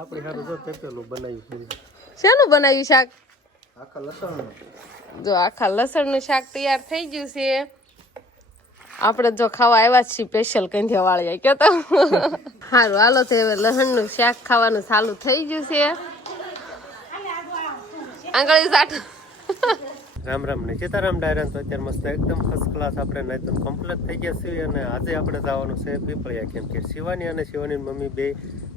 આપણી હારું જો તેપેલું બનાવ્યું. શેનું બનાવ્યું શાક? આખા લસણ. જો આખા લસણનું શાક તૈયાર થઈ ગયું છે. આપણે જો ખાવા આવ્યા છીએ સ્પેશિયલ કંઠિયા વાળીએ કે તો સારું હાલો તો હવે લસણનું શાક ખાવાનું ચાલુ થઈ ગયું છે. આંગળી સાટ રામ રામ ને સીતારામ ડાયરા. તો અત્યારે મસ્ત એકદમ ફર્સ્ટ ક્લાસ આપણે નાઈતન કમ્પ્લીટ થઈ ગયા છીએ અને આજે આપણે જવાનું છે પીપળિયા. કેમ કે શિવાની અને શિવાની મમ્મી બે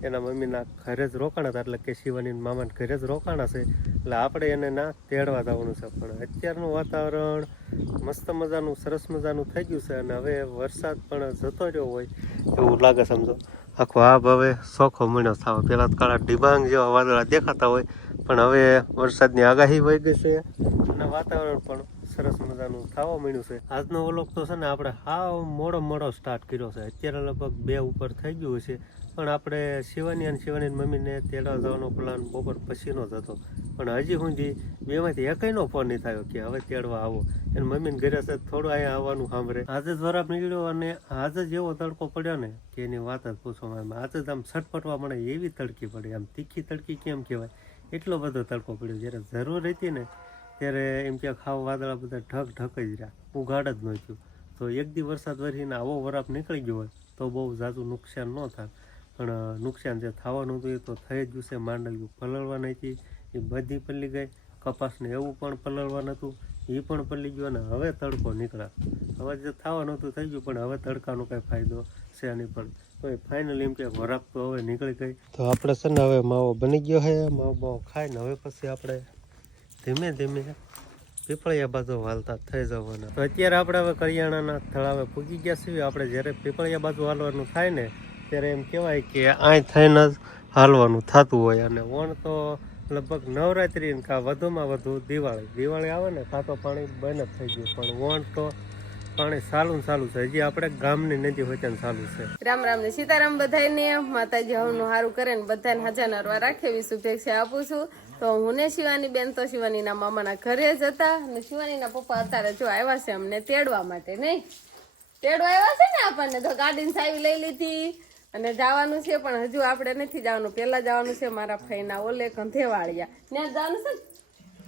એના મમ્મીના ઘરે જ રોકાણા હતા, એટલે કે શિવાની મામાના ઘરે જ રોકાણા છે, એટલે આપણે એને ના તેડવા જવાનું છે. પણ અત્યારનું વાતાવરણ મસ્ત મજાનું સરસ મજાનું થઈ ગયું છે અને હવે વરસાદ પણ જતો રહ્યો હોય એવું લાગે. સમજો આખો આબ હવે સોખો મહિનો થવા પેલા કાળા ડિબાંગ જેવા વાદળા દેખાતા હોય, પણ હવે વરસાદની આગાહી વહી ગઈ છે અને વાતાવરણ પણ સરસ મજાનું થવા માંડ્યું છે. આજનો વ્લોગ તો છે ને આપણે હાવ મોડો સ્ટાર્ટ કર્યો છે. અત્યારે લગભગ 2 ઉપર થઈ ગયું છે, પણ આપણે શિવાની અને શિવાની મમ્મીને તેડવા જવાનો પ્લાન બપોર પછીનો જ હતો, પણ હજી સુધી બેમાંથી એકયનો ફોન નહીં થયો કે હવે તેડવા આવો. અને મમ્મીને ઘરે છે થોડું અહીંયા આવવાનું સાંભળે. આજે જ વરાપ નીકળ્યો અને આજે જ એવો તડકો પડ્યો ને કે એની વાત જ પૂછવામાં. આજે જ આમ છટપટવા મળે એવી તડકી પડી, આમ તીખી તડકી કેમ કહેવાય એટલો બધો તડકો પડ્યો. જ્યારે જરૂર હતી ને ત્યારે એમ કે ખાવ વાદળા બધા ઢક જ રહ્યા, ઉઘાડ જ ન થયું. તો એક દી વરસાદ વરસીને આવો વરાપ નીકળી ગયો હોય તો બહુ ઝાઝું નુકસાન ન થાય, પણ નુકસાન જે થવાનું હતું એ તો થઈ જ ગયું છે. માંડવ્યું પલળવા નથી એ બધી પલળી ગઈ, કપાસને એવું પણ પલળવા નહોતું એ પણ પલળી ગયું અને હવે તડકો નીકળ્યા. હવે જે થવાનું હતું થઈ ગયું, પણ હવે તડકાનો કાંઈ ફાયદો છે નહીં. પણ તો ફાઇનલ એમ કે વરાપ તો હવે નીકળી ગઈ. તો આપણે છે ને હવે માવો બની ગયો છે, માવો ખાઈને હવે પછી આપણે ધીમે ધીમે પીપળિયા બાજુ હાલતા થઈ જવાના. તો અત્યારે આપણે હવે કરિયાણાના તળાવે પૂગી ગયા છીએ. આપણે જ્યારે પીપળિયા બાજુ હાલવાનું થાય ને ત્યારે એમ કહેવાય કે અહીં થઈને જ હાલવાનું થતું હોય. અને વણ તો લગભગ નવરાત્રિ કાં વધુમાં વધુ દિવાળી આવે ને કાં તો પાણી બંધ જ થઈ ગયું, પણ વણ તો પાણી ચાલુ છે. હજી આપણે ગામની નદી હોય ત્યાં ચાલુ છે. રામ રામ ને સીતારામ બધાને. માતાજી હવનું સારું કરે ને બધાને હાજર નરવા રાખે એવી શુભેચ્છા આપું છું. તો હું ને શિવાની બેન તો શિવાનીના મામાના ઘરે જ હતા અને શિવાનીના પપ્પા અત્યારે જો આવ્યા છે અમને તેડવા માટે. નહીં તેડવા આવ્યા છે ને આપણને તો ગાડીની ચાવી લઈ લીધી અને જવાનું છે, પણ હજુ આપણે નથી જવાનું. પહેલા જવાનું છે મારા ફઈના ઓલે કંધેવાળિયા, ત્યાં જવાનું છે.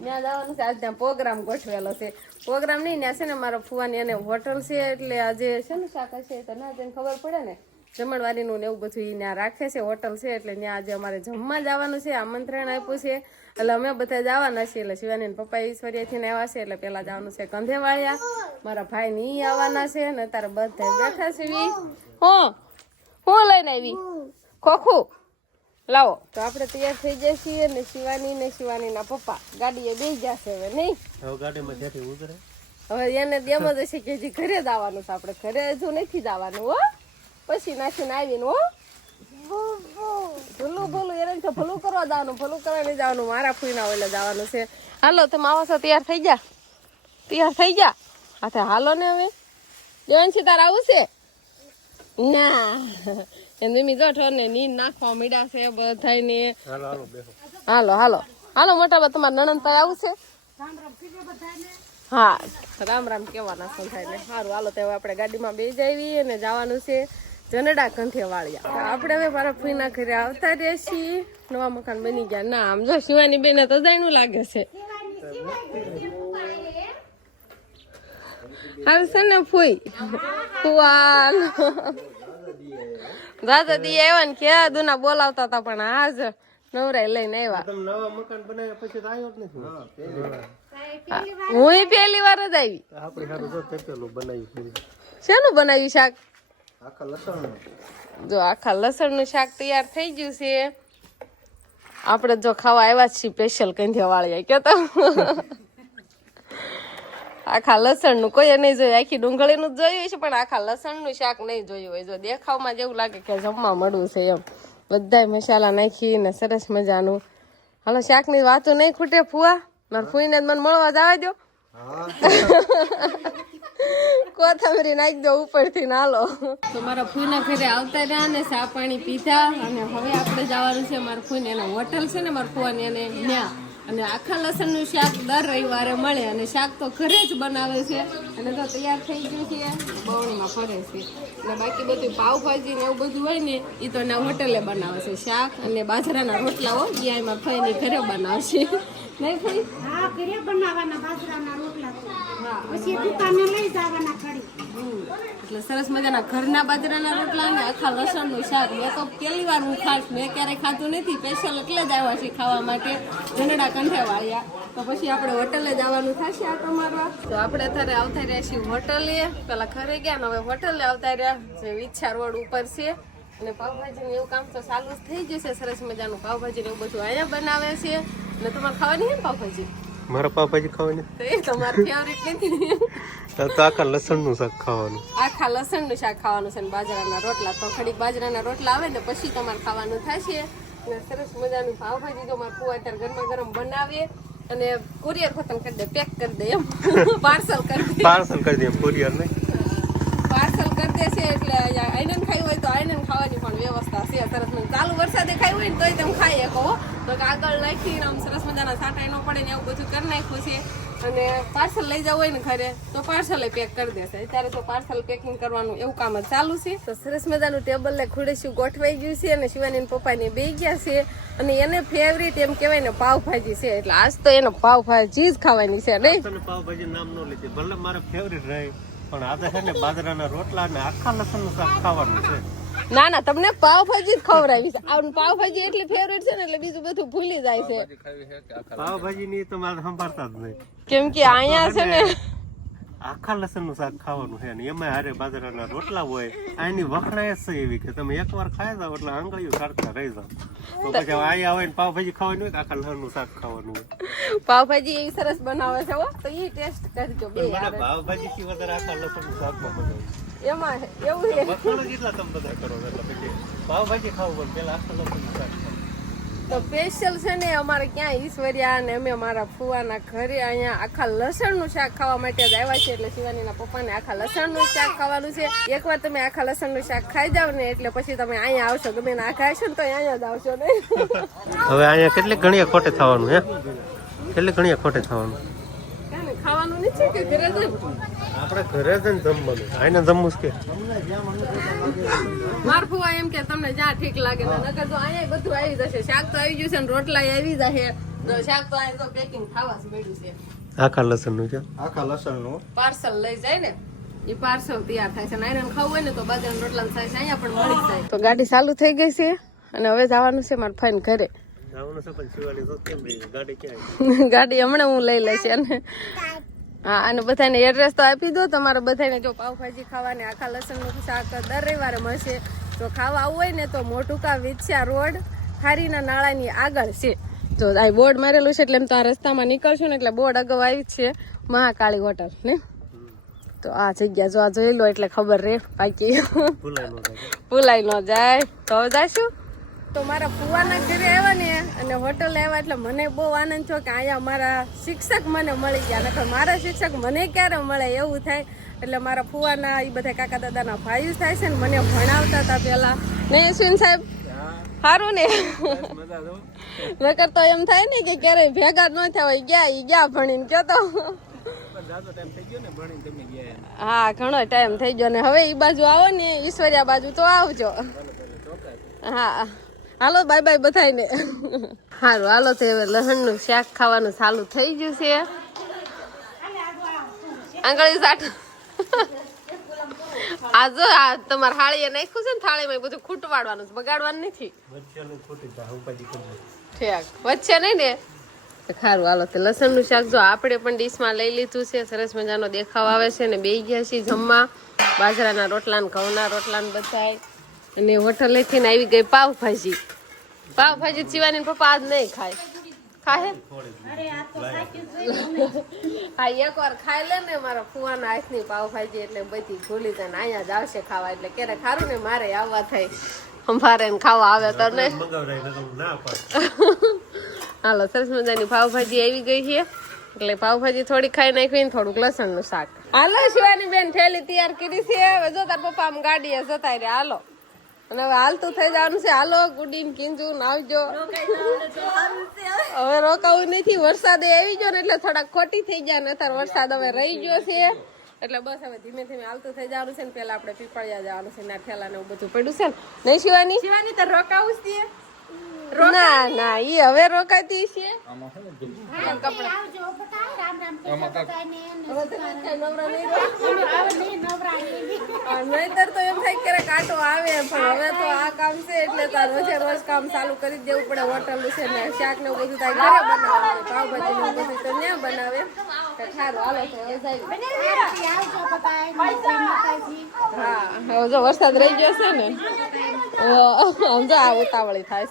ત્યાં જવાનું છે. આજ ત્યાં પ્રોગ્રામ ગોઠવેલો છે. પ્રોગ્રામ નહીં, ત્યાં છે ને મારા ફુવાની અને હોટલ છે, એટલે આજે છે ને શાક હશે તો ના તેને ખબર પડે ને જમણવારીનું ને એવું બધું ત્યાં રાખે છે. હોટલ છે એટલે ત્યાં આજે અમારે જમવા જવાનું છે, આમંત્રણ આપ્યું છે, એટલે અમે બધા જવાના છીએ. એટલે શિવાની પપ્પા ઈશ્વરીયાથી આવ્યા છે એટલે પેલા જવાનું છે કંધેવાળિયા. મારા ભાઈ ની આવવાના છે ને અત્યારે બધા બેઠા છે. હું લઈને આવી ખોખું લાવો. તો આપણે તૈયાર થઈ જાય છીએ ને શિવાની ને શિવાનીના પપ્પા ગાડીએ બેસી જશે હવે. નહીં હવે ગાડીમાં જ્યાંથી ઉતરે હવે એને એમ જ હશે કે હજી ઘરે જવાનું છે. આપણે ઘરે હજુ નથી જવાનું હો, પછી નાખીને આવીને હો ભૂલું એને તો ભૂલું કરવા જવાનું, ભૂલું કરવા નહીં જવાનું. મારા ફૂઈના ઓલે જવાનું છે. હાલો તમે આવો છો, તૈયાર થઈ જા હા હાલો ને. હવે દેવાંશી તાર આવું છે ના મમ્મી જો ને નીંદ નાખવા મીડા છે બધા ને. હાલો મોટા બા તમારે નણંદ પાસે આવું છે. હા રામ રામ કેવાના સંથાય ને. સારું હાલો તો આપણે ગાડીમાં બેસી જઈએ અને જવાનું છે જનડા કંઠેવાળિયા. આપણે હવે મારા ફૂઈના ઘરે આવતા રહીએ છીએ. નવા મકાન બની ગયા. ના આમ જો શિવાની બેને તો જાણું લાગે છે. આવશે ને ફૂઈ ફુવાલ દાદા દી આવ્યા ને કે દુના બોલાવતા હતા, પણ આજ નવરાઈ લઈને આવ્યા. નવા મકાન બનાવ્યા પછી આવ્યો જ નથી. હું પહેલી વાર જ આવી. આપણી હારું જો તેપેલું બનાવ્યું. શેનું બનાવ્યું શાક? આખા લસણ. જો આખા લસણનું શાક તૈયાર થઈ ગયું છે. આપણે જો ખાવા આવ્યા છીએ સ્પેશિયલ કંઠિયા વાળીએ કે તો આખા લસણનું કોઈ નહીં જોયું. આખી ડુંગળીનું જ જોયું છે, પણ આખા લસણનું શાક નહીં જોયું હોય. જો દેખાવમાં જેવું લાગે કે જમવા મળવું છે એમ. બધા મસાલા નાખીને સરસ મજાનું. હાલો શાકની વાતો નહીં ખૂટે ફુવા. મારા ફૂઈને મને મળવા જવા દો. કોથમરી નાખી દો ઉપરથી. નાલો તો મારા ફૂઈના ઘરે આવતા રહ્યા ને ચા પાણી પીધા અને હવે આપણે જવાનું છે મારા ફૂઈને એને હોટલ છે ને મારા ફુવાની એને ત્યાં. અને આખા લસણનું શાક દર રવિવારે મળે અને શાક તો ઘરે જ બનાવે છે અને તો તૈયાર થઈ ગયું છે બવણીમાં ફરે છે અને બાકી બધું પાવભાજી ને એવું બધું હોય ને એ તો એના હોટલે બનાવે છે શાક અને બાજરાના રોટલાઓ એ એમાં ફઈને ઘરે બનાવશે નહીં ભાઈ? હા, ઘરે બનાવવાના બાજરાના રોટલા તો. પછી દુકાને લઈ જવાના ખડી. એટલે સરસ મજાના ઘરના બાજરાના રોટલા અને આખા લસણનું શાક. મેં તો પહેલી વાર હું ખાસ, મેં ક્યારેય ખાધું નથી, સ્પેશિયલ એટલે જ આવ્યા છે ખાવા માટે, જનડા કંઠે વાળ્યા. તો પછી આપણે હોટલે જવાનું થશે આ તમારા. તો આપણે અત્યારે આવતા રહ્યા છીએ હોટલે. પેલા ઘરે ગયા ને હવે હોટલે આવતા રહ્યા જે વિછા રોડ ઉપર છે. અને પાવભાજી ને એવું કામ તો ચાલુ જ થઈ જશે. સરસ મજાનું પાવભાજી ને એવું બધું અહીંયા બનાવે છે. અને તમારે ખાવાની છે પાવભાજી? મારા પાવભાજી ખાવાની તો એ તમારી ફેવરિટ નથી. તો આખા લસણનું શાક ખાવાનું. આખા લસણનું શાક ખાવાનું છે ને બાજરાના રોટલા. તો ખડીક બાજરાના રોટલા આવે ને પછી તમારે ખાવાનું થશે. અને સરસ મજાનું પાવભાજી જો મારે ફુવા અત્યારે ગરમા ગરમ બનાવીએ અને કુરિયર ખતમ કરી દે, પેક કરી દે, એમ પાર્સલ કરી દે કુરિયર નહીં, પાર્સલ કરી દે છે. એટલે આઈનન ખાઈ હોય તો આઈનન ખાવાની પણ વ્યવસ્થા છે. સરસ મજાનું ચાલુ વરસાદે ખાઈ હોય ને તોય તમે ખાઈ શકો. તો આગળ નાખીને આમ સરસ મજાના સાટા ન પડે ને એવું બધું કરી નાખ્યું છે. અને પાર્સલ લઈ જવું હોય ને ઘરે તો પાર્સલ પેક કરી દેશે. અત્યારે તો પાર્સલ પેકિંગ કરવાનું એવું કામ જ ચાલુ છે. તો સરસ મજાનું ટેબલ ને ખુડેશું ગોઠવાઈ ગયું છે અને શિવાની પપ્પાની બે ગયા છે. અને એને ફેવરિટ એમ કહેવાય ને પાવભાજી છે. એટલે આજ તો એને પાવભાજી જ ખાવાની છે નહીં? પાવભાજી નામ ન લીધી, ભલે મારે ફેવરિટ રહે, પણ આજે છે ને બાજરાના રોટલા અને આખા લસણનું શાક ખાવાનું છે. ના ના, તમને પાવભાજી જ ખવડાવી છે. આ પાવભાજી એટલી ફેવરિટ છે ને એટલે બીજું બધું ભૂલી જાય છે. પાવભાજી ની તો મારે સંભાળતા જ નહીં, કેમ કે અહીંયા છે ને આખા લસણનું શાક ખાવાનું છે. ને એમાં હારે બાજરાના રોટલા હોય. આની વખણાય જ છે એવી કે તમે એકવાર ખાઈ જાવ એટલે આંગળીઓ કાઢતા રહી જાવ. તો પછી અહીંયા આવે ને પાવભાજી ખાવાની હોય કે આખા લસણનું શાક ખાવાનું હોય. પાવભાજી એવી સરસ બનાવે છે હો, તો એ ટેસ્ટ કરજો બે. મને પાવભાજી થી વધારે આખા લસણનું શાકમાં મજા આવે. એમાં એવું છે. વખાણ જેટલા તમે બધા કરો એટલે પછી પાવભાજી ખાવું પણ પેલા આખા લસણનું શાક ખાવ. તો સ્પેશિયલ છે ને અમારે ક્યાં ઈશ્વર્યા અને અમે અમારા ફુવાના ઘરે અહીંયા આખા લસણનું શાક ખાવા માટે જ આવ્યા છે. એટલે શિવાનીના પપ્પાને આખા લસણનું શાક ખાવાનું છે. એકવાર તમે આખા લસણનું શાક ખાઈ જાવ ને એટલે પછી તમે અહીંયા આવશો. ગમે ના ખાશો ને તો અહીંયા જ આવશો ને. હવે અહીંયા કેટલી ઘણી ખોટે થવાનું હે? કેટલી ઘણી ખોટે થવાનું? ખાવાનું નથી કે ઘરે જ આપણે ઘરે જ ને જમવાનું, આઈને જમવું કે માર ફુવા એમ કે તમને જ્યાં ઠીક લાગે ને, નકર તો અહીંયા બધું આવી જશે. શાક તો આવી ગયું છે ને રોટલા આવી જશે. તો શાક તો અહીંયા તો પેકિંગ થવા જ મળ્યું છે. આખા લસણનું છે, આખા લસણનું પાર્સલ લઈ જાય ને એ પાર્સલ તૈયાર થાય છે. નાયરણ ખાવું હોય ને તો બાજરાના રોટલા થાય છે, અહીંયા પણ મળી જાય. તો ગાડી ચાલુ થઈ ગઈ છે અને હવે જવાનું છે મારા ફાઈન ઘરે. જવાનું છે પણ શિવાળી તો કેમ રહી? ગાડી ક્યાં? ગાડી હમણાં હું લઈ લઈશ. અને હા, અને બધાને એડ્રેસ તો આપી દો તમારે બધાને. જો પાવભાજી ખાવાની આખા લસણનું શાક દર રવિવારે મળશે. તો ખાવા આવવું હોય ને તો મોટુકા વિછ્યા રોડ ખારીના નાળાની આગળ છે. જો આ બોર્ડ મારેલું છે એટલે એમ તો આ રસ્તામાં નીકળશો ને એટલે બોર્ડ અગાઉ આવી જ છે, મહાકાળી હોટલ ને. તો આ જગ્યા જો આ જોઈ લો એટલે ખબર રે, બાકી ભૂલાઈ ન જાય. તો હવે જાશું. તો મારા ફુવાના ઘરે આવ્યા ને અને હોટલ આવ્યા એટલે મને બહુ આનંદ થયો કે અહીંયા મારા શિક્ષક મને મળી ગયા. નકર મારા શિક્ષક મને ક્યારે મળે એવું થાય. એટલે મારા ફુવાના એ બધા કાકા દાદાના ભાઈ થાય છે ને, મને ભણાવતા હતા પેલા ને. અશ્વિન સાહેબ સારું ને? નકર તો એમ થાય ને કે ક્યારેય ભેગા જ ન થયા હોય. ગયા ભણીને કયો તો. હા, ઘણો ટાઈમ થઈ ગયો ને. હવે એ બાજુ આવો ને ઈશ્વરિયા બાજુ તો આવજો. હા હાલો, બાય બાય બધાને. સારું હાલો, તો હવે લસણનું શાક ખાવાનું ચાલુ થઈ ગયું છે. આંગળી સાટ આ જો આ તમારે હાળીએ નાખ્યું છે ને, થાળીમાં બધું ખૂટવાડવાનું છે, બગાડવાનું નથી. ઠીક, વચ્ચે નહીં ને? સારું હાલો, તો લસણનું શાક જો આપણે પણ ડીશમાં લઈ લીધું છે. સરસ મજાનો દેખાવ આવે છે. ને બે ગયા છીએ જમવા. બાજરાના રોટલા ને ઘઉંના રોટલા ને બધા. અને હોટલેથી આવી ગઈ પાવભાજી. પાવભાજી શિવાની પપ્પા આજ નહીં ખાય. ખાય હા, એકવાર ખાઈ લે ને મારા ફુવાના હાથની પાવભાજી એટલે બધી ભૂલી જાય ને અહીંયા જ આવશે ખાવા. એટલે ક્યારે ખારું ને મારે આવવા થાય, અમારે ખાવા આવે તો ને. હાલો, સરસ મજાની પાવભાજી આવી ગઈ છે. એટલે પાવભાજી થોડી ખાઈ નાખી ને થોડુંક લસણનું શાક. હાલો શિવાની બેન થેલી તૈયાર કરી છે. હવે જો તાર પપ્પા આમ ગાડીએ જતા રહ્યા. હાલો અને હવે હાલતું થઈ જવાનું છે. હાલો ગુડીન કિંજુ આવજો. હવે રોકાવું નથી, વરસાદ આવી ગયો ને એટલે થોડાક ખોટી થઈ ગયા ને અત્યારે વરસાદ હવે રહી ગયો છે એટલે બસ હવે ધીમે ધીમે હાલતું થઈ જવાનું છે ને પેલા આપણે પીપળિયા જવાનું છે ને ઠેલા ને એવું બધું પડ્યું છે ને નહીં શિવાની? શિવાની તો રોકાવું જ છે. ના ના ઈ હવે રોકાતી છે. આવજો બટા રામ રામ કહેતા બધાને હવે તો કઈ નવરા નહીં રહો. હવે નહીં નવરા નહીતર તો એમ થાય કે કાંટો આવે પણ હવે તો આ કામ છે એટલે તાર રોજે રોજ કામ ચાલુ કરી દેવું પડે. હોટલ છે ને શાક ને એવું બધું તાર ઘરે બનાવે, પાવભાજી ને એવું બધું તો ત્યાં બનાવે. સારું હાલો તો હવે જાય. આવજો બધાને જય માતાજી. હા હવે જો વરસાદ રહી ગયો છે ને સમજો આ ઉતાવળી થાય છે.